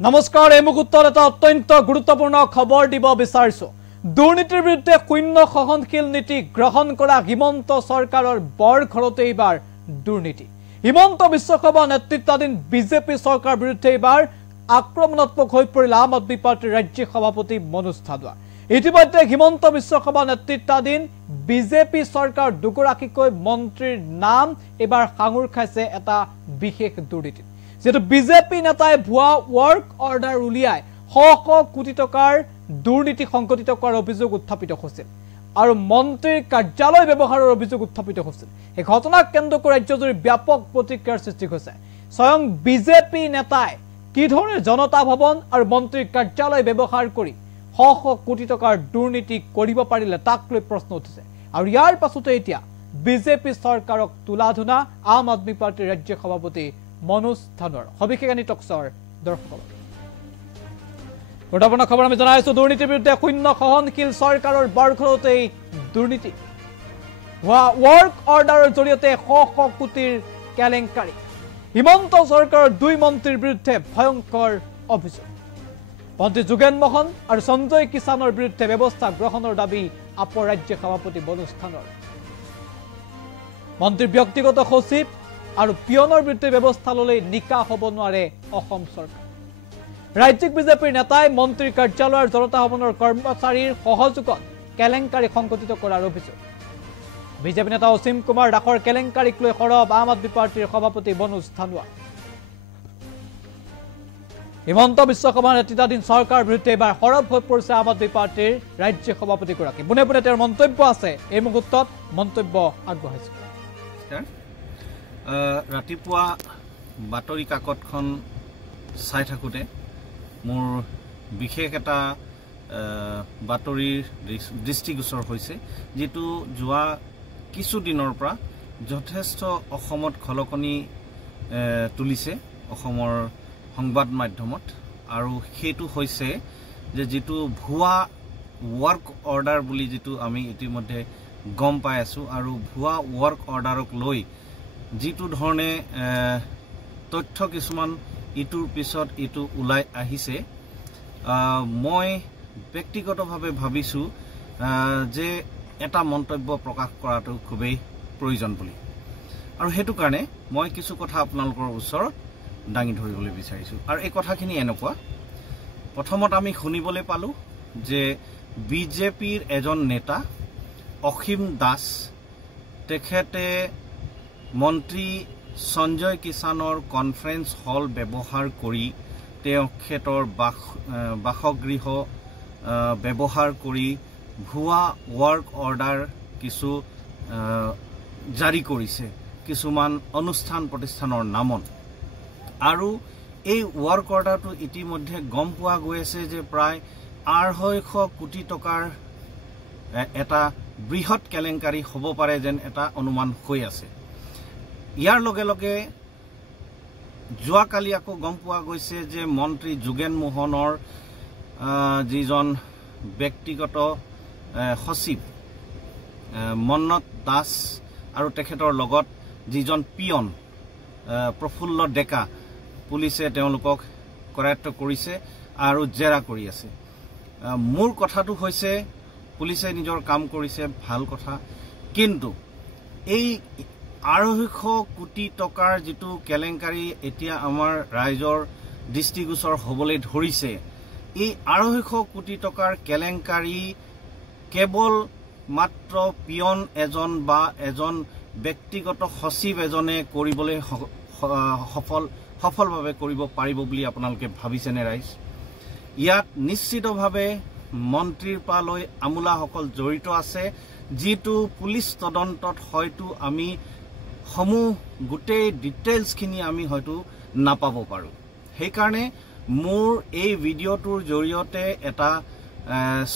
নমস্কাৰ এই মুহূৰ্তত এটা অত্যন্ত গুৰুত্বপূৰ্ণ খবৰ দিব বিচাৰিছো দুৰ্নীতিৰ বিৰুদ্ধে শূন্য সহনশীল নীতি গ্ৰহণ কৰা হিমন্ত চৰকাৰৰ বৰ ঘৰতে এইবাৰ দুৰ্নীতি হিমন্ত বিশ্ব শৰ্মা নেতৃত্বাধীন বিজেপি চৰকাৰ বিৰুদ্ধে এইবাৰ আক্ৰমণাত্মক হৈ পৰিল আম আদমি পাৰ্টিৰ ৰাজ্যিক সভাপতি মনোজ ধানোৱা ইতিমধ্যে হিমন্ত বিশ্ব শৰ্মা নেতৃত্বাধীন বিজেপি চৰকাৰ দুগৰাকীকৈ মন্ত্ৰীৰ নাম এইবাৰ সাঙুৰ খাইছে এটা বিশেষ দুৰ্নীতি যেটো বিজেপি নেতাই ভুৱা ওয়াৰ্ক অৰ্ডাৰ উলিয়াই শ কোটি টকাৰ দুৰ্নীতি সংগঠিত কৰাৰ অভিযোগ উত্থাপিত হৈছিল আৰু মন্ত্ৰীৰ কাৰ্যালয় ব্যৱহাৰৰ অভিযোগ উত্থাপিত হৈছিল এই ঘটনাক কেন্দ্ৰ কৰি ৰাজ্যজুৰি ব্যাপক প্ৰতিক্ৰিয়াৰ সৃষ্টি হৈছে স্বয়ং বিজেপি নেতাই কি ধৰণে জনতা ভৱন আৰু মন্ত্ৰীৰ কাৰ্যালয় ব্যৱহাৰ কৰি শ কোটি টকাৰ দুৰ্নীতি কৰিব পাৰিলে তাক লৈ প্ৰশ্ন উঠিছে আৰু ইয়াৰ পাছতে এতিয়া বিজেপি চৰকাৰক তুলাধুনা আম আদমি পাৰ্টিৰ ৰাজ্যিক সভাপতি মনোজ ধানোৱাৰ সবিশেষানি টকছৰ দৰ্শক গুৰুত্বপূৰ্ণ খবৰ আমি জনাইছো দুৰ্নীতিৰ বিৰুদ্ধে শূন্য সহনশীল চৰকাৰৰ বৰঘৰতেই দুৰ্নীতি ওয়াৰ্ক অৰ্ডাৰৰ জৰিয়তে শ কোটিৰ কেলেংকাৰী হিমন্ত চৰকাৰৰ দুই মন্ত্ৰীৰ বিৰুদ্ধে ভয়ংকৰ অভিযোগ মন্ত্ৰী যোগেন মোহন আৰু সঞ্জয় কিষাণৰ বিৰুদ্ধে ব্যৱস্থা গ্ৰহণৰ দাবী আপৰ ৰাজ্যিক সভাপতি মনোজ ধানোৱাৰ মন্ত্ৰীৰ ব্যক্তিগত সচিব আৰু পিয়নৰ বিৰুদ্ধে ব্যৱস্থা ললে নিকা হ'ব নোৱাৰে অসম চৰকাৰ ৰাজ্যিক বিজেপিৰ নেতাই মন্ত্ৰীৰ কাৰ্যালয়ৰ জনতা ভৱনৰ কৰ্মচাৰীৰ সহযোগত কেলেংকাৰী সংগঠিত কৰাৰ অভিযোগ বিজেপি নেতা অসীম কুমাৰ দাসৰ কেলেংকাৰীক লৈ সৰব আম আদমি পাৰ্টিৰ সভাপতি মনোজ ধানোৱা হিমন্ত বিশ্ব শৰ্মা নেতৃত্বাধীন চৰকাৰৰ বিৰুদ্ধে এবাৰ সৰব হৈ পৰিছে আম আদমি পাৰ্টিৰ ৰাজ্যিক সভাপতিগৰাকী পোনে পোনে তেওঁৰ মন্তব্য আছে এই মুহূৰ্তত মন্তব্য আগবঢ়াইছে ৰাতিপুৱা বাতৰি কাকতখন চাই থাকোঁতে মোৰ বিশেষ এটা বাতৰিৰ দৃষ্টিগোচৰ হৈছে যিটো যোৱা কিছুদিনৰ পৰা যথেষ্ট অসমত খলকনি তুলিছে অসমৰ সংবাদ মাধ্যমত আৰু সেইটো হৈছে যে যিটো ভুৱা ওয়াৰ্ক অৰ্ডাৰ বুলি যিটো আমি ইতিমধ্যে গম পাই আছো আৰু ভুৱা ওয়াৰ্ক অৰ্ডাৰক লৈ যিটো ধৰণে তথ্য কিছুমান ইটোৰ পিছত ইটো ওলাই আহিছে মই ব্যক্তিগতভাৱে ভাবিছো যে এটা মন্তব্য প্ৰকাশ কৰাটো খুবেই প্ৰয়োজন বুলি আৰু হেতু কাৰণে মই কিছু কথা আপোনালোকৰ ওচৰত দাঙি ধৰিবলৈ বিচাৰিছো আৰু এই কথাখিনি এনেকুৱা প্ৰথমত আমি শুনিবলৈ পালো যে বিজেপিৰ এজন নেতা অসীম দাস তেখেতে মন্ত্ৰী সঞ্জয় কিষাণৰ কনফাৰেন্স হল ব্যৱহাৰ কৰি তেখেতৰ বাসগৃহ ব্যৱহাৰ কৰি ভুৱা ওয়াৰ্ক অৰ্ডাৰ কিছু জাৰি কৰিছে কিছুমান অনুষ্ঠান প্ৰতিষ্ঠানৰ নামত আৰু এই ওয়াৰ্ক অৰ্ডাৰটো ইতিমধ্যে গম পোৱা গৈ আছে যে প্ৰায় 250 কোটি টকাৰ এটা বৃহৎ কেলেংকাৰী হ'ব পাৰে যেন এটা অনুমান হৈ আছে ইয়াৰ লগে লগে যোৱাকালি আকৌ গম পোৱা গৈছে যে মন্ত্ৰী যোগেন মোহনৰ যিজন ব্যক্তিগত সচিব মন্নত দাস আৰু তেখেতৰ লগত যিজন পিয়ন প্ৰফুল্ল ডেকা পুলিচে তেওঁলোকক কৰায়ত্ব কৰিছে আৰু জেৰা কৰি আছে মোৰ কথাটো হৈছে পুলিচে নিজৰ কাম কৰিছে ভাল কথা কিন্তু এই 250 কোটি টকাৰ যিটো কেলেংকাৰী এতিয়া আমাৰ ৰাইজৰ দৃষ্টিগোচৰ হ'বলৈ ধৰিছে এই 250 কোটি টকাৰ কেলেংকাৰী কেৱল মাত্ৰ পিয়ন এজন বা এজন ব্যক্তিগত সচিব এজনে কৰিবলৈ সফলভাৱে কৰিব পাৰিব বুলি আপোনালোকে ভাবিছেনে ৰাইজ ইয়াত নিশ্চিতভাৱে মন্ত্ৰীৰ পালৈ আমোলাসকল জড়িত আছে যিটো পুলিচ তদন্তত হয়তো আমি সমূহ গোটেই ডিটেইলছখিনি আমি হয়তো নাপাব পাৰো সেইকাৰণে মোৰ এই ভিডিঅ'টোৰ জৰিয়তে এটা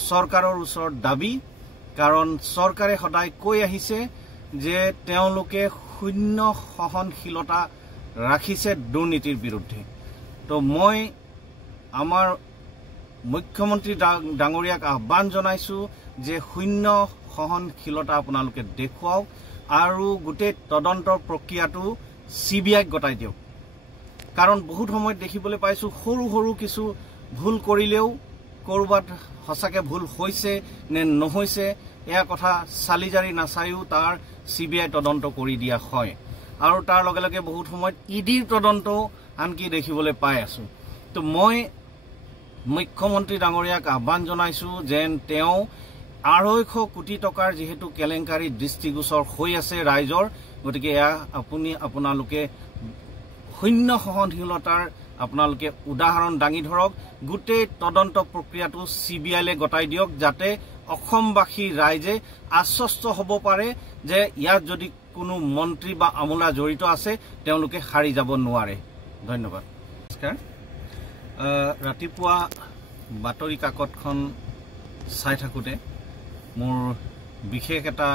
চৰকাৰৰ ওচৰত দাবী কাৰণ চৰকাৰে সদায় কৈ আহিছে যে তেওঁলোকে শূন্য সহনশীলতা ৰাখিছে দুৰ্নীতিৰ বিৰুদ্ধে তো মই আমাৰ মুখ্যমন্ত্ৰী ডাঙৰীয়াক আহ্বান জনাইছো যে শূন্য সহনশীলতা আপোনালোকে দেখুৱাওক আৰু গোটেই তদন্তৰ প্ৰক্ৰিয়াটো সিবিআইক গতাই দিয়ক কাৰণ বহুত সময়ত দেখিবলৈ পাইছোঁ সৰু সৰু কিছু ভুল কৰিলেও ক'ৰবাত সঁচাকৈ ভুল হৈছে নে নহৈছে এয়া কথা চালি জাৰি নাচায়ো তাৰ CBI তদন্ত কৰি দিয়া হয় আৰু তাৰ লগে লগে বহুত সময়ত ইডিৰ তদন্ত আনকি দেখিবলৈ পাই আছোঁ তো মই মুখ্যমন্ত্ৰী ডাঙৰীয়াক আহ্বান জনাইছোঁ যেন তেওঁ 250 কোটি টকাৰ যেহেতু কেলেংকাৰী দৃষ্টিগোচৰ হৈ আছে ৰাইজৰ গতিকে এয়া আপোনালোকে শূন্য সহনশীলতাৰ আপোনালোকে উদাহৰণ দাঙি ধৰক গোটেই তদন্ত প্ৰক্ৰিয়াটো CBI-লে গতাই দিয়ক যাতে অসমবাসী ৰাইজে আশ্বস্ত হ'ব পাৰে যে ইয়াত যদি কোনো মন্ত্ৰী বা আমোলা জড়িত আছে তেওঁলোকে হাৰি যাব নোৱাৰে ধন্যবাদ নমস্কাৰ ৰাতিপুৱা বাতৰি কাকতখন চাই থাকোঁতে মোৰ বিশেষ এটা